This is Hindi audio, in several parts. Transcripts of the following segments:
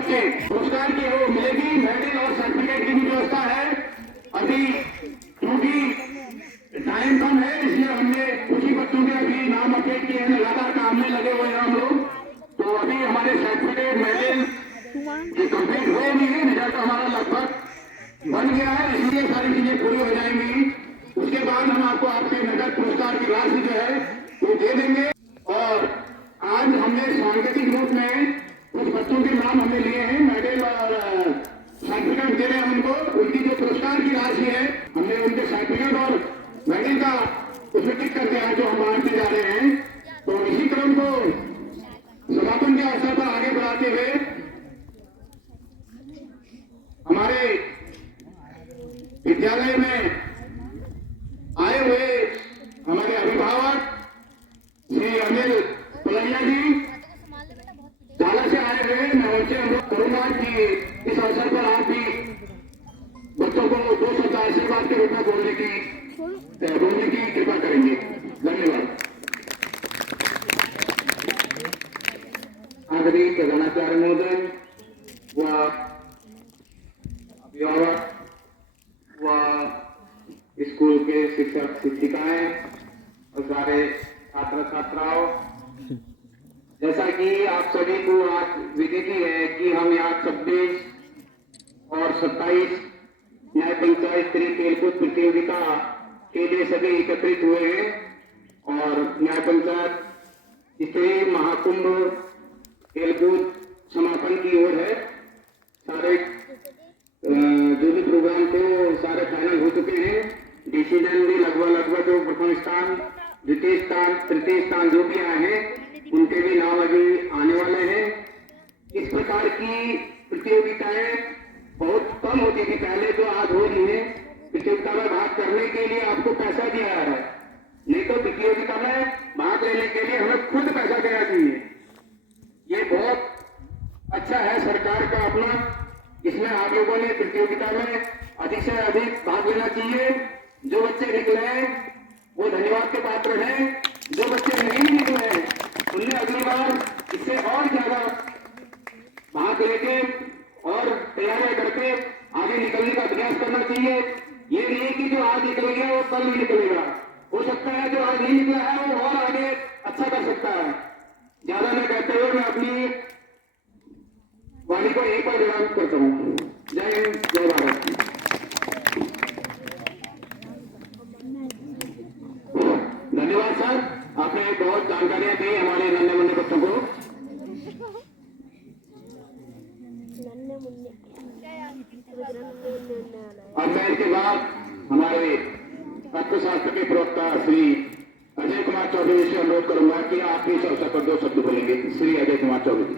बच्चे पुरस्कार की वो मिलेगी, मेडल और सर्टिफिकेट की भी व्यवस्था है। अभी क्योंकि टाइम कम है इसलिए हमने कुछ ही बच्चों के अभी नाम अपडेट किए हैं, लगातार काम में लगे हुए हैं हम लोग। तो अभी हमारे सर्टिफिकेट मेडल ये कंप्लीट हुए नहीं है, रिजल्ट हमारा लगभग बन गया है, इसलिए सारी चीजें पूरी हो जाएंगी। उसके बाद हम आपको आपके नगद पुरस्कार की राशि जो है वो दे देंगे। और आज हमने सांकेतिक रूप में कुछ बच्चों के नाम हमने लिए हैं, मेडल और सर्टिफिकेट दे रहे हैं उनको। उनकी जो पुरस्कार की राशि है हमने उनके सर्टिफिकेट और मेडल का उसमें टिक कर दिया है जो हम बांटने जा रहे हैं। तो इसी क्रम को समापन के अवसर पर आगे बढ़ाते हुए हमारे विद्यालय में आए हुए हमारे अभिभावक श्री अनिल पलैया जी झाला से आए हुए, मैं उनसे अनुरोध करूंगा कि इस अवसर पर आप भी बच्चों को 2 शब्द आशीर्वाद के रूप में बोलने की कृपा करेंगे। धन्यवाद। आदरणीय प्रधानाचार्य महोदय व अभिभावक व स्कूल के शिक्षक शिक्षिकाएं और सारे छात्र छात्राओं, जैसा कि आप सभी को आज विदित है कि हम यहाँ 26 और 27 न्याय पंचायत स्तरीय खेलकूद प्रतियोगिता के लिए सभी एकत्रित हुए हैं। और न्याय पंचायत स्तरीय महाकुंभ खेलकूद समापन की ओर है। सारे जो भी प्रोग्राम थे वो सारे फाइनल हो चुके हैं। डिसीजन भी लगभग जो प्रथम स्थान, द्वितीय स्थान, तृतीय स्थान जो भी आए हैं उनके भी नाम अभी आने वाले हैं। इस प्रकार की प्रतियोगिताएं बहुत कम होती थी पहले, जो आज हो रही है। प्रतियोगिता में भाग करने के लिए आपको पैसा दिया जा रहा है, नहीं तो प्रतियोगिता में भाग लेने के लिए हमें खुद पैसा देना चाहिए। ये बहुत अच्छा है सरकार का अपना, इसमें आप लोगों ने प्रतियोगिता में अधिक से अधिक भाग लेना चाहिए। जो बच्चे निकले हैं वो धन्यवाद के पात्र हैं, जो बच्चे नहीं निकले हैं उन्हें अगली बार इससे और ज्यादा भाग लेके और तैयारियां करके आगे निकलने का प्रयास करना चाहिए। ये नहीं कि जो आज निकल गया वो कल नहीं निकलेगा, हो सकता है जो आज नहीं निकला है वो और आगे अच्छा कर सकता है। ज्यादा न कहते हुए मैं अपनी वाणी को यहीं पर विराम करता हूँ। जय हिंद, जय भारत। धन्यवाद सर, आपने बहुत जानकारियां दी हमारे नन्हे मुन्ने बच्चों को। अब मैं इसके बाद हमारे तत्वशास्त्र के प्रवक्ता श्री अजय कुमार चौधरी से अनुरोध करूंगा कि आप इस अवसर पर 2 शब्द बोलेंगे। श्री अजय कुमार चौधरी।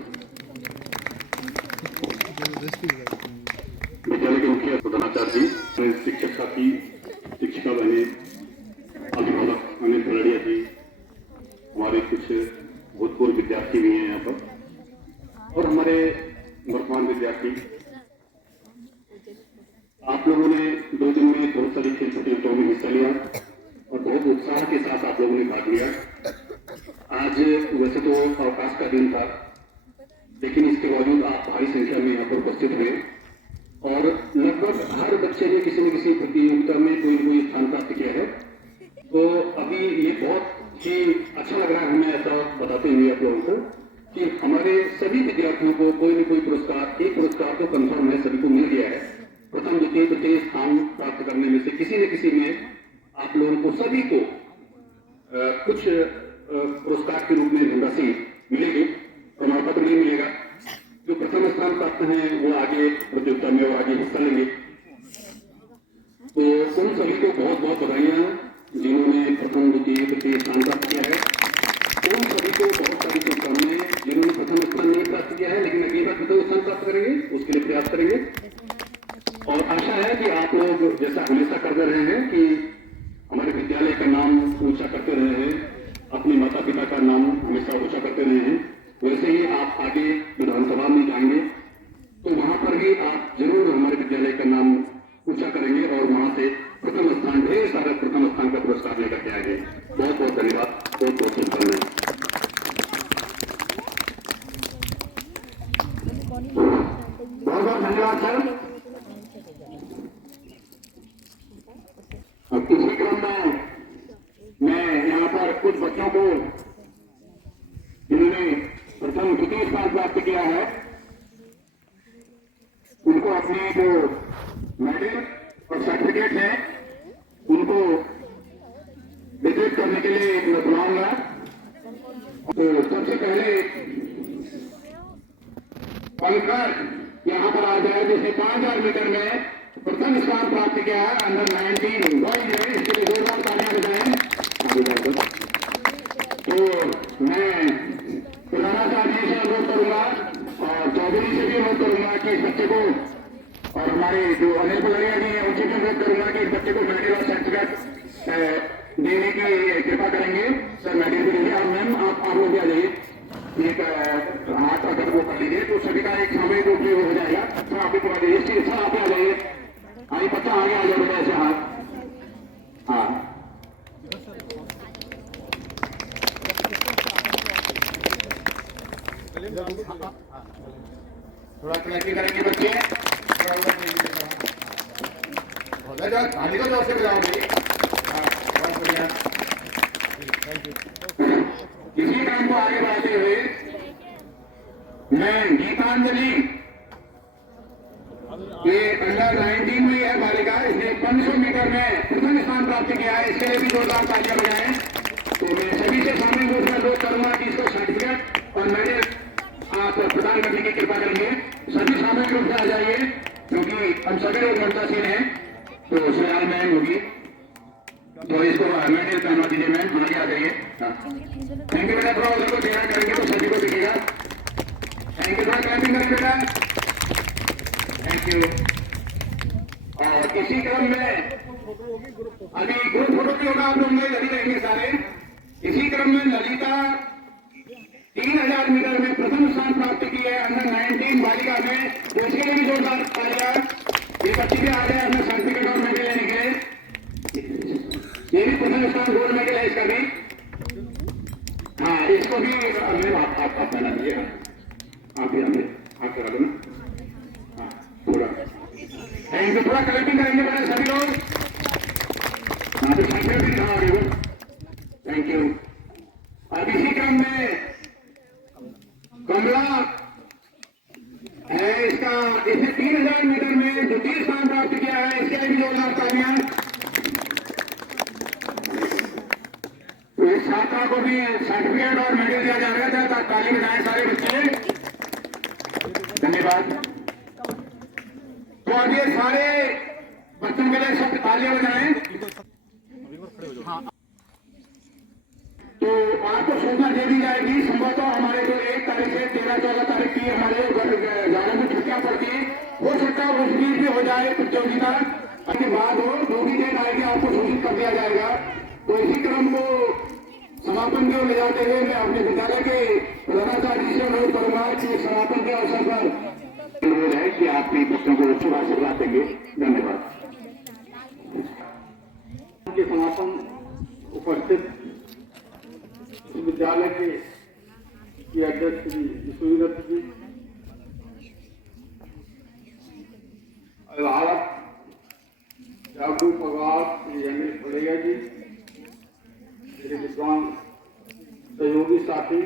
विद्यालय के मुख्य प्रधानाचार्य जी, शिक्षक साथी, शिक्षिका बहने, अभिभावक अनिल पलैया जी, हमारे कुछ भूतपूर्व विद्यार्थी भी हैं यहाँ पर और हमारे वर्तमान विद्यार्थी। आप लोगों ने 2 दिन में बहुत सारी खेल प्रतियोगिताओं में हिस्सा लिया और बहुत उत्साह के साथ आप लोगों ने भाग लिया। आज वैसे तो अवकाश का दिन था, लेकिन इसके बावजूद आप भारी संख्या में यहाँ पर उपस्थित हुए और लगभग हर बच्चे ने किसी न किसी प्रतियोगिता में कोई न कोई स्थान प्राप्त किया है। तो अभी ये बहुत ही अच्छा लग रहा है हमें ऐसा बताते हुए आप लोगों को कि हमारे सभी विद्यार्थियों को कोई न कोई पुरस्कार, एक पुरस्कार तो कंफर्म है, सभी को मिल गया है। प्रथम, द्वितीय, तृतीय स्थान प्राप्त करने में से किसी न किसी में आप लोगों को सभी को कुछ पुरस्कार के रूप में धनराशि मिलेगी, प्रमाण पत्र नहीं मिलेगा। जो प्रथम स्थान प्राप्त हैं वो आगे प्रतियोगिता में और आगे हिस्सा लेंगे। तो उन सभी को बहुत बहुत बधाइयां जिन्होंने प्रथम, द्वितीय, तृतीय स्थान प्राप्त किया है। उन सभी को बहुत सारी शुभकामनाएं जिन्होंने प्रथम स्थान नहीं प्राप्त किया है लेकिन अगली बार प्रथम स्थान प्राप्त करेंगे, उसके लिए प्रयास करेंगे। और आशा है कि आप लोग जैसा हमेशा करते रहे हैं कि हमारे विद्यालय का नाम ऊंचा करते रहे हैं, अपने माता पिता का नाम हमेशा ऊंचा करते रहे हैं, वैसे ही आप आगे विधानसभा में जाएंगे तो वहां पर भी आप जरूर हमारे विद्यालय का नाम ऊंचा करेंगे और वहां से प्रथम स्थान, ढेर सारे प्रथम स्थान का पुरस्कार लेकर के आएंगे। बहुत बहुत धन्यवाद, बहुत बहुत शुभकामनाएं। है उनको अपनी जो मेडल और सर्टिफिकेट है उनको वितरित करने के लिए मैं बुलाऊंगा। तो सबसे पहले पंकज यहाँ पर आ जाए, जिसने 5000 मीटर में प्रथम स्थान प्राप्त किया है, अंडर 19 बॉयज है, इसके लिए जोरदार तालियां बजाएं। तो मैं पुराना साथी से अनुरोध करूंगा और चौधरी से भी अनुरोध करूंगा कि इस बच्चे को, और हमारे जो अनिल पुलरिया जी हैं उनसे भी अनुरोध करूंगा कि इस बच्चे को मेडल और सर्टिफिकेट देने की कृपा करेंगे। सर मेडल भी दीजिए। और मैम आप लोग भी आ जाइए, एक हाथ अगर वो कर लीजिए तो सभी का एक सामूहिक रूप से हो जाएगा। सर आप भी करवा दीजिए। सर आप आ जाइए, आइए बच्चा आगे आ जाए ऐसे हाथ। हाँ थोड़ा क्लैपिंग करेंगे बच्चे, गाली को जोर से बजाओ भाई। बहुत बढ़िया। इसी काम को आगे बढ़ाते हुए मैं गीतांजलि, ये अंडर 19 में है बालिका, इसने 500 मीटर में प्रथम स्थान प्राप्त किया है, इसके लिए भी जोरदार तालियां बजाएं। तो मैं सभी से सामने रूप में अनुरोध करूंगा कि इसको सर्टिफिकेट और मेडल आप प्रदान करने की कृपा करेंगे। सभी सामूहिक रूप से आ जाइए, क्योंकि हम सभी लोग मंत्रासीन हैं। तो सयाल मैम होगी, तो इसको मेडल पहना दीजिए मैम, आगे आ जाइए। थैंक यू बेटा, थोड़ा उधर को ध्यान करेंगे तो सभी को दिखेगा। थैंक यू, थोड़ा क्लैपिंग करें बेटा। Thank you. और इसी क्रम में अभी ग्रुप फोटो भी होगा, आप लोग लड़ी रहेंगे सारे। इसी क्रम में ललिता 3000 मीटर में प्रथम स्थान प्राप्त की है अंडर 19 बालिका में, तो इसके लिए भी जोरदार तालियां। ये बच्चे भी आ गए अपने सर्टिफिकेट और मेडल लेने के लिए। ये भी प्रथम स्थान गोल्ड मेडल है इसका भी। हाँ इसको भी आप पहना दीजिए, आप भी आप करा दो ना। हाँ थोड़ा थैंक यू, थोड़ा कलेक्टिंग करेंगे बेटा सभी लोग। हाँ तो सर्टिफिकेट भी दिखाओ आगे। Thank you. अब इसी क्रम में कमला है, इसने 3000 मीटर में द्वितीय स्थान प्राप्त किया है, इसके लिए भी जोरदार तालियां। तो इस छात्रा को भी सर्टिफिकेट और मेडल दिया जा रहा था, ताली बजाएं सारे बच्चे। धन्यवाद। तो अब ये सारे बच्चों के लिए सब तालियां बजाएं। तो आपको सूचना दे दी जाएगी, संभवतः हमारे जो 1 तारीख से 13-14 तारीख की हमारे गांवों में छुट्टियां पड़ती है, हो सकता है उस बीच भी हो जाए प्रतियोगिता, उसके बाद हो जो भी डेट आएगी आपको सूचित कर दिया जाएगा। तो इसी क्रम को समापन की ओर ले जाते हुए मैं अपने विद्यालय के प्रधानाचार्य से अनुरोध करूंगा कि समापन के अवसर पर अनुरोध है कि आप भी बच्चों को शुभ आशीर्वाद देंगे। धन्यवाद। के समापन उपस्थित विद्यालय के अध्यक्ष जी विश्वदत्त जी, अभिभावक जागरूक अभिभावक श्री अनिल पुलरिया जी, मेरे विद्वान सहयोगी साथी,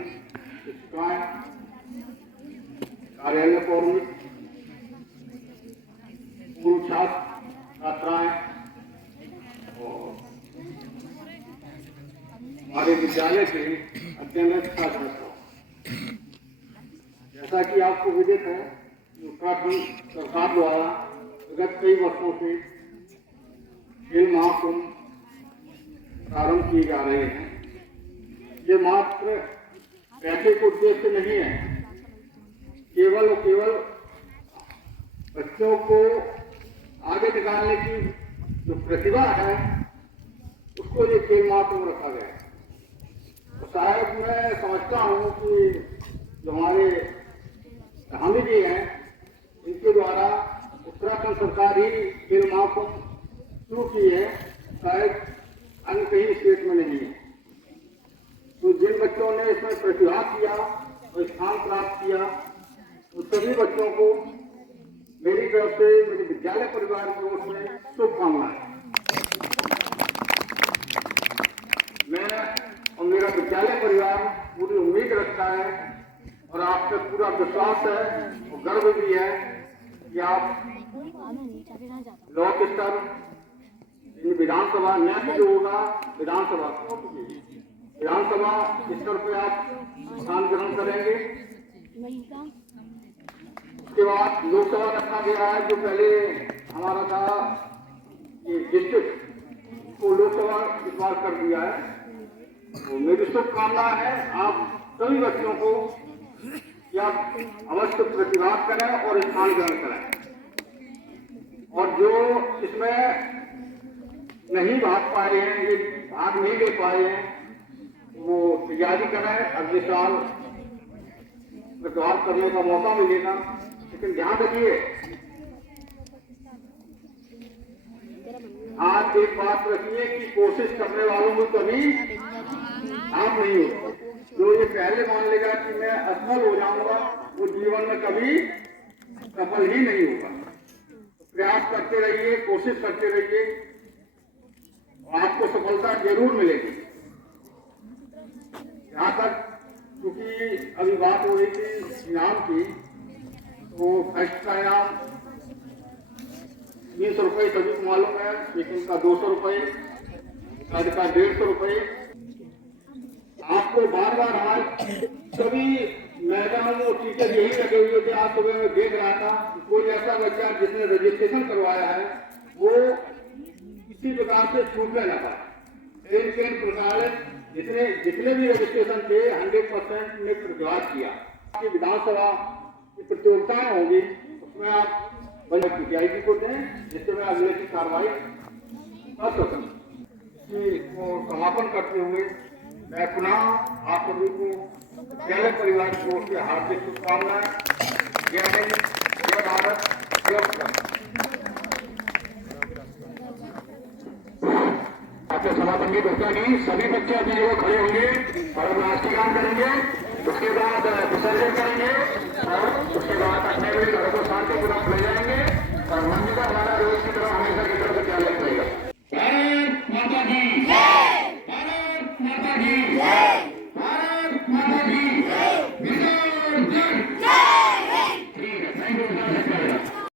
शिक्षिकाएं, कार्यालय कर्मी, पूर्व छात्र छात्राएं और हमारे विद्यालय के अध्ययनरत छात्र। जैसा कि आपको विदित है, उत्तराखंड सरकार द्वारा विगत कई वर्षों से खेल महाकुंभ प्रारंभ किए जा रहे हैं। ये मात्र पैसे के उद्देश्य नहीं है, केवल और केवल बच्चों को आगे निकालने की जो प्रतिभा है उसको ये खेल महाकुंभ रखा गया है। तो शायद मैं समझता हूँ कि जो हमारे हामी जी हैं, इनके द्वारा उत्तराखंड सरकार ही खेल महाकुंभ शुरू की है, शायद अन्य कहीं स्टेट में नहीं है। तो जिन बच्चों ने इसमें प्रतिभा किया और स्थान प्राप्त किया, उन सभी बच्चों को मेरी तरफ से, मेरे विद्यालय परिवार की ओर से शुभकामनाएं। मैं और मेरा विद्यालय परिवार पूरी उम्मीद रखता है और आप पे पूरा विश्वास है और गर्व भी है कि आप ब्लॉक स्तर विधानसभा नेक्स्ट जो होगा विधानसभा स्तर पे आप स्थान ग्रहण करेंगे। उसके बाद लोकसभा रखा गया है, जो पहले हमारा था ये डिस्ट्रिक्ट को लोकसभा इस बार कर दिया है। तो मेरी शुभकामना है आप सभी बच्चों को कि आप अवश्य प्रतिभाग करें और स्थान ग्रहण करें, और जो इसमें नहीं भाग पाए हैं, ये भाग नहीं ले पाए हैं, वो तैयारी करें। अगले साल प्रतिभाग करने का मौका मिलेगा। लेकिन ध्यान रखिए, आज एक बात रखिए कि कोशिश करने वालों में कभी आप नहीं हो। जो ये पहले मान लेगा कि मैं असफल हो जाऊंगा, वो जीवन में कभी सफल ही नहीं होगा। प्रयास करते रहिए, कोशिश करते रहिए, आपको सफलता जरूर मिलेगी। यहाँ तक क्योंकि अभी बात हो रही थी इनाम की, तो फर्स्ट का इनाम 20 रुपये सभी को मालूम है, लेकिन का 200 रुपये, थर्ड का 150 रुपये। आपको बार बार हमारे सभी मैदानों में टीचर यही लगे हुए थे। आज सुबह मैं देख रहा था, कोई ऐसा बच्चा जिसने रजिस्ट्रेशन करवाया है वो किसी प्रकार से छूटने न पाए। लेकिन प्रकार जितने भी रजिस्ट्रेशन थे 100% ने प्रतिभाग किया। कि विधानसभा की प्रतियोगिताएं होगी, उसमें आप पीटीआई को दें, जिससे मैं अगले की कार्रवाई कर सकूं। इसको समापन करते हुए मैं पुनः आप सभी को पहले परिवार की ओर से हार्दिक शुभकामनाएं। जय हिंद, जय भारत, जय उत्तराखंड। आपके समापन की घोषणा की सभी बच्चे अपनी जगह खड़े होंगे और अपना राष्ट्रगान करेंगे। उसके बाद विसर्जन करेंगे और उसके बाद अपने अपने घरों को शांतिपूर्वक ले जाएंगे और मंदिर का हमारा रोज की तरह हमेशा की तरफ ख्याल रखेगा। भारत माता की जय, भारत माता की जय।